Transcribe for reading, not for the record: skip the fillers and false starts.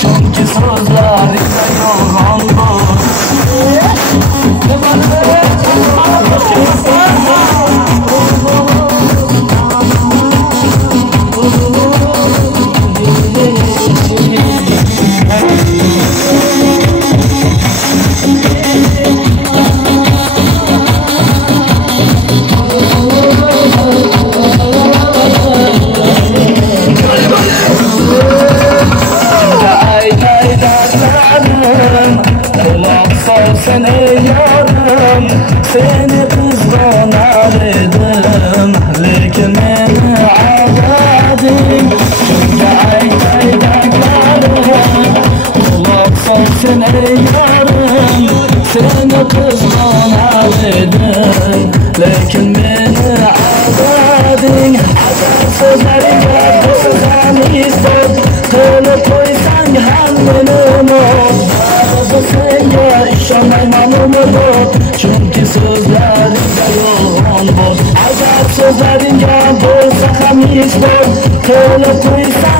Çünkü sözlerimde yalan var. Sen ey yarım, seni kızganar edim, lekin meni ağlading. Shunga aytaydaklarim, quloq sol sen ey yarım, seni kızganar edim, lekin meni ağlading. Agar so'zlaringga qo'shsang so'z, qilib qo'ysang ham meni unut. Senga ishonmayman umrbod, chunki so'zlaringda yolg'on bor. Agar so'zlaringga bo'lsa ham isbot qilib qo'ysang